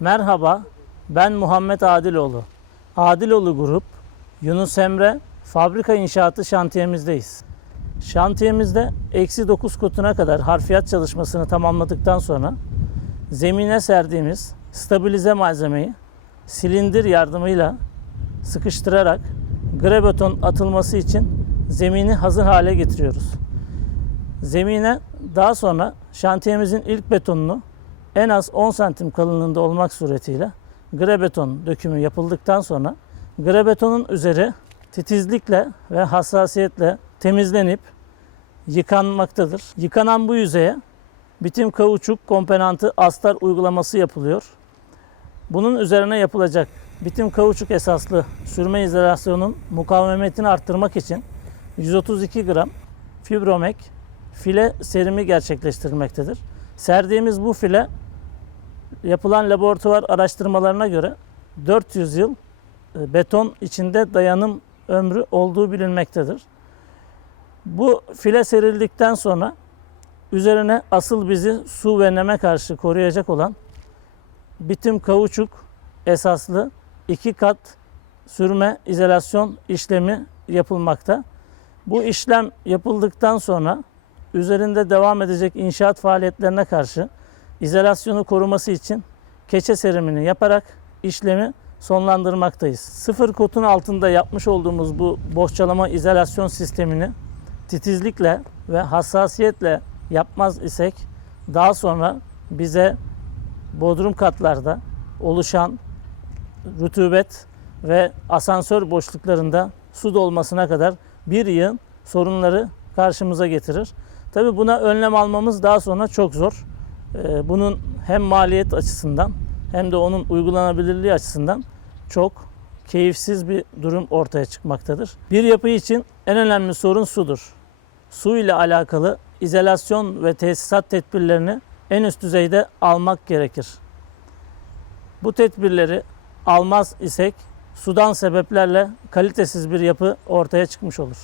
Merhaba, ben Muhammed Adiloğlu. Adiloğlu Grup, Yunus Emre fabrika inşaatı şantiyemizdeyiz. Şantiyemizde eksi 9 kotuna kadar harfiyat çalışmasını tamamladıktan sonra zemine serdiğimiz stabilize malzemeyi silindir yardımıyla sıkıştırarak grebeton atılması için zemini hazır hale getiriyoruz. Zemine daha sonra şantiyemizin ilk betonunu en az 10 santim kalınlığında olmak suretiyle grebeton dökümü yapıldıktan sonra grebetonun üzeri titizlikle ve hassasiyetle temizlenip yıkanmaktadır. Yıkanan bu yüzeye bitim kauçuk komponentı astar uygulaması yapılıyor. Bunun üzerine yapılacak bitim kauçuk esaslı sürme izolasyonun mukavemetini arttırmak için 132 gram fibromek file serimi gerçekleştirilmektedir. Serdiğimiz bu file yapılan laboratuvar araştırmalarına göre 400 yıl e, beton içinde dayanım ömrü olduğu bilinmektedir. Bu file serildikten sonra üzerine asıl bizi su ve neme karşı koruyacak olan bitim kauçuk esaslı iki kat sürme izolasyon işlemi yapılmakta. Bu işlem yapıldıktan sonra üzerinde devam edecek inşaat faaliyetlerine karşı izolasyonu koruması için keçe serimini yaparak işlemi sonlandırmaktayız. Sıfır kotun altında yapmış olduğumuz bu bohçalama izolasyon sistemini titizlikle ve hassasiyetle yapmaz isek daha sonra bize bodrum katlarda oluşan rutubet ve asansör boşluklarında su dolmasına kadar bir yığın sorunları karşımıza getirir. Tabi buna önlem almamız daha sonra çok zor. Ee, Bunun hem maliyet açısından hem de onun uygulanabilirliği açısından çok keyifsiz bir durum ortaya çıkmaktadır. Bir yapı için en önemli sorun sudur. Su ile alakalı izolasyon ve tesisat tedbirlerini en üst düzeyde almak gerekir. Bu tedbirleri almaz isek sudan sebeplerle kalitesiz bir yapı ortaya çıkmış olur.